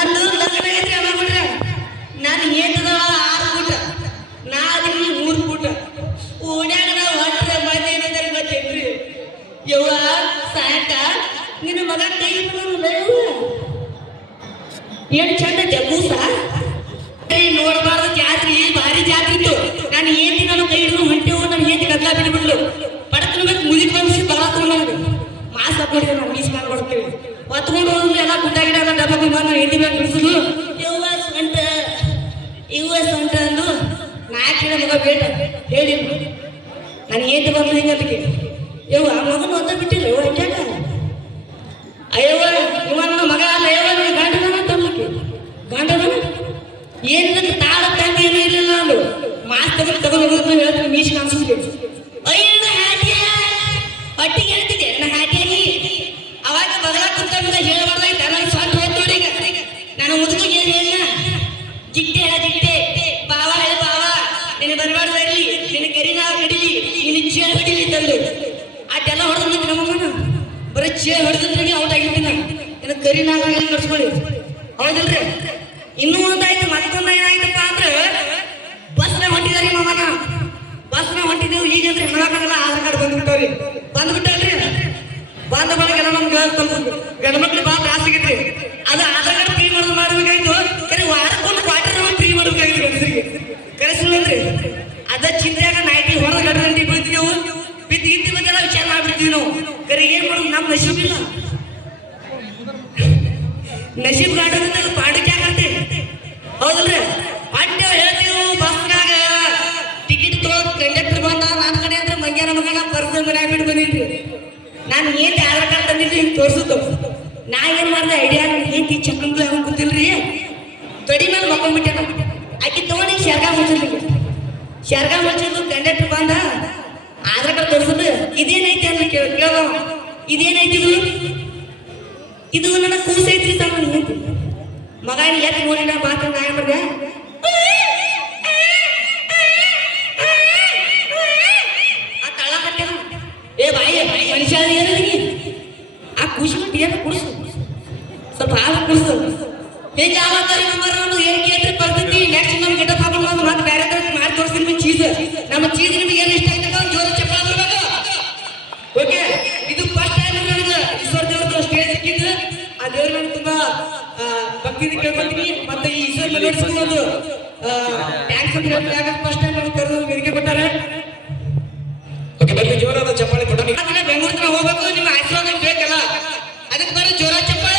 ನಂದು ಲಗ್ನ ಐತ್ರಿ ಅಣ್ಣ ಬಿಡ್ರಿ. ನಾನು ಏತದ 6 ಫೂಟ್, ನಾ ಅದ್ರಿ 3 ಫೂಟ್. ಓಡ್ಯಾಗ ನಾವು ಹೊಟ್ಟೆ ಮಂದಿ ಏನಂದ್ರೆ ಗೊತ್ತೇನ್ರಿ? ಯವ್ವ ಸಾಯಂಕ ನಿನ್ನ ಮಗ ಕೈ ಹಿಡ್ಕೊಂಡ ಏನ್ ಚಂದ ಜಗೂಸ ನೋಡಬಾರ್ದು. ಜಾತ್ರಿ ಭಾರಿ ಜಾತ್ರಿ ಇತ್ತು. ನಾನು ಏತಿ ನಾನು ಕೈ ಹಿಡಿದು ಹೊಂಟೆವು. ನಾನು ಏತಿ ಗದ್ಲ ಬಿಡ್ಬಿಡ್ಲು ಪಡತನ ಬೇಕು ಮುದಿಕ್ ಬಂದಿಸಿ ಬಹಳ ತಗೊಂಡು ನನಗೆ ಮಾಸ್ ಹಾಕೊಂಡಿದ್ದೆ. ನಾವು ಮೀಸ್ ಮಾಡ್ಕೊಡ್ತೇವೆ ಹೊತ್ಕೊಂಡು ಹೋದ್ರು ಎಲ್ಲ ಗುಡ್ಡ ಗಿಡ ಎಲ್ಲ ಡಬ್ಬ ಬಂದು ಎಣ್ಣೆ ಬೇಕು ಬಿಡಿಸಲು ಯವ್ವ ಸೊಂಟ ಇವ ಸೊಂಟ ಅಂದು 4 ಕಿಲೋ ಮಗ ಬೇಟ ಹೇಳಿ ನಾನು ಏತಿ ಬಂದು ಹಿಂಗೆ ಅದಕ್ಕೆ ಯವ್ವ ಆ ಮಗನ ಓದ್ತಾ ಬಿಟ್ಟಿಲ್ಲ ಯವ್ವ ಹಂಗ್ಯಾಕ ಅಯ್ಯವ್ವ ಇವನ್ನ ಮಗ ಅಲ್ಲ ಯವ್ವ ನೀವು ಗಂಡನ ತಮ್ಮಕ್ಕೆ ಗಂಡನ ಏನಿದ್ರೆ ತಾಳ ತಂದೆ ಏನೂ ಇರಲಿಲ್ಲ ನಾನು ಮಾಸ್ ತಗೊಂಡು ಹೇಳ್ತೀನಿ ಮೀಸ್ ಕಾಣಿಸಿದ್ದೆ ಅಯ್ಯಣ್ಣ ಹ್ಯಾಟಿಯ ಹೊಟ್ಟಿಗೆ ಹೇಳ್ತಿದ್ದೆ ನಾ ಹ್ಯಾಟಿಯಾಗಿ ಅವಾಗ ಬದಲ ಕುಂತ ಹೇಳಬಾರ್ದಾಯ್ತು ನಾನು ಸ್ವಂತ ಹೋದ್ ನೋಡಿ. ಈಗ ನಾನು ಮುದುಕಿಗೆ ಏನು ಹೇಳಿನ ಜಿಟ್ಟೆ ಹೇಳ ಜಿಟ್ಟೆ ಬಾವ ಹೇಳ ಬಾವ ನಿನ್ನ ಬರಬಾರ್ದು ಇರಲಿ ನಿನ್ನ ಕರಿನ ಹಿಡಿಲಿ ನಿನ್ನ ಚೇಳು ಹಿಡಿಲಿ ತಂದು ಅದೆಲ್ಲ ಹೊಡೆದ್ ನಮ್ಮಮ್ಮನ ಬರೀ ಚೇಳು ಹೊಡೆದ್ರೆ ಔಟ್ ಆಗಿರ್ತೀನಿ. ನಿನ್ನ ಕರಿನಾಗ ನಡ್ಸ್ಕೊಳ್ಳಿ ಹೌದಿಲ್ರಿ. ಇನ್ನೂ ಒಂದಾಯ್ತು ಮತ್ತೊಂದು ಏನಾಯ್ತಪ್ಪ ಅಂದ್ರೆ ಬಸ್ನ ಹೊಂಟಿದಾರಿ ಮಾಮನ ಬಸ್ನ ಹೊಂಟಿದ್ದೆವು. ಈಗಂದ್ರೆ ಹೇಳಕ್ಕಾಗಲ್ಲ ಆಧಾರ್ ಕಾರ್ಡ್ ಬಂದ್ಬಿಟ್ಟವ್ರಿ ಬಂದ್ಬಿಟ್ಟಲ್ರಿ. ಬಂದ ಬಳಗೆಲ್ಲ ನಮ್ಗೆ ಗಂಡ್ಮಕ್ಳು ಭಾಳ ತ್ರಾಸ ಆಗಿದ್ರಿ. ಅದು ಆಧಾರ್ ಕಾರ್ಡ್ ಫ್ರೀ ಮಾಡ್ಬೇಕಾಯ್ತು. ಕರೆ ವಾರಕ್ಕೊಂದು ಕ್ವಾರ್ಟರ್ ಫ್ರೀ ಮಾಡ್ಬೇಕಾಗಿತ್ತು ಗಂಡಸರಿಗೆ ಕರೆಸಿಲ್ಲಂದ್ರಿ. ಅದ ಚಿಂತೆಯಾಗ ನೈಟಿ ಹೊರಗೆ ಗಂಟೆ ಬೀಳ್ತಿದ್ದೆವು. ಬಿದ್ದು ಇದ್ದು ಬಂದೆಲ್ಲ ವಿಚಾರ ಮಾಡ್ಬಿಡ್ತೀವಿ ನಾವು. ಕರೆ ಏನ್ ಮಾಡೋದು ನಮ್ಮ ನಶೀಬ್ ಇಲ್ಲ. ನಶೀಬ್ ಗಾಡಿ ಪಾಡಿಕೆ ಆಗತ್ತೆ ಹೌದಲ್ರಿ. ಅಡ್ಡ ಹೇಳ್ತೀವಿ ಬಸ್ನಾಗ ಟಿಕೆಟ್ ತೊಗೊಳಕ್ ಕಂಡಕ್ಟರ್ ಬಂದ ನನ್ನ ಕಡೆ ಅಂದ್ರೆ ಮಂಗ್ಯಾನ ಮಗನ ಪರ್ಸ ಮನ್ಯಾಗ ಬಿಟ್ಟು ಬಂದಿದ್ರಿ. ನಾನು ಏನ್ ಆಧಾರ್ ಕಾರ್ಡ್ ತಂದಿದ್ರಿ ಹಿಂಗೆ ತೋರಿಸುತ್ತ. ನಾ ಏನ್ ಮಾಡ್ದೆ ಐಡಿಯಾ ಏತಿ ಚಕ್ಕಂಗ್ಳು ಹಂಗೆ ಗೊತ್ತಿಲ್ರಿ ತೊಡಿ ಮೇಲೆ ಮಕ್ಕೊಂಡ್ಬಿಟ್ಟೆ. ಆಕಿ ತಗೊಂಡು ಶರ್ಗಾ ಮುಚ್ಚಿದ್ದು ಕಂಡಕ್ಟರ್ ಬಂದ ಆಧಾರ್ ಕಾರ್ಡ್ ತೋರಿಸುದು ಇದೇನೈತಿ ಅಂತ ಕೇಳೋ ಇದೇನೈತಿ ಇದು ನನ್ನ ಕೂಸೈತ್ರಿ ತಮ್ಮ ಮಗ ಎತ್ ನೋಡಿನ ಬಾತ್ರ ನಾ ಏನ್ ಮಾಡ್ದೆ ಆ ತಳ ಕಟ್ಟೆ ಏ ಬಾಯಿ ಮನುಷ್ಯ ಏನಿಗೆ ಆ ಖುಷಿ ಬಿಟ್ಟು ಏನು ಕುಡಿಸು ಸ್ವಲ್ಪ ಹಾಲು ಕುಡಿಸು ಹೇಗೆ ಆವಾಗ್ತಾರೆ ನಮ್ಮ ಏನ್ ಕೇಳ್ರಿ ಪರಿಸ್ಥಿತಿ ನೆಕ್ಸ್ಟ್ ನಮ್ ಗಿಡ ಪಾಪನ್ ಬಂದು ಮತ್ತೆ ಬೇರೆ ಮಾಡಿ ತೋರಿಸ್ತೀನಿ ಚೀಸ್ ನಮ್ಮ ಚೀಸ್ ನಿಮಗೆ ಏನು ಇಷ್ಟ ಆಯ್ತದ ಜೋರ ಚಪ್ಪಳ ಬರ್ಬೇಕು. ಓಕೆ ಇದು ಫಸ್ಟ್ ಟೈಮ್ ನನಗೆ ಈಶ್ವರ ದೇವ್ರದ್ದು ಸ್ಟೇಜ್ ಸಿಕ್ಕಿದ್ದು. ಆ ದೇವ್ರ ನನಗೆ ತುಂಬಾ ಭಕ್ತಿಯಿಂದ ಕೇಳ್ಕೊತೀನಿ. ಮತ್ತೆ ಈ ಈಶ್ವರ ಮೆಲೋಡಿಸ್ಕೊಂಡು ಟ್ಯಾಂಕ್ಸ್ ಅಂತ ಹೇಳಿ ಯಾಕಂದ್ರೆ ಫಸ್ಟ್ ಟೈಮ್ ನನಗೆ ಕರೆದು ವೇದಿಕೆ ಕೊಟ್ಟಾರೆ. ಓಕೆ ಬರ್ಲಿ ಜೋರಾದ ಚಪ್ಪಾಳೆ ಕೊಟ್ಟನಿ. ಬೆಂಗಳೂರು ತನಕ ಹೋಗ್ಬೇಕು ನಿಮ್ಮ ಆಶೀರ್ವಾದ ಬೇಕಲ್ಲ ಅದಕ್ಕೆ ಬರೀ ಜೋರ ಚಪ್ಪಾಳೆ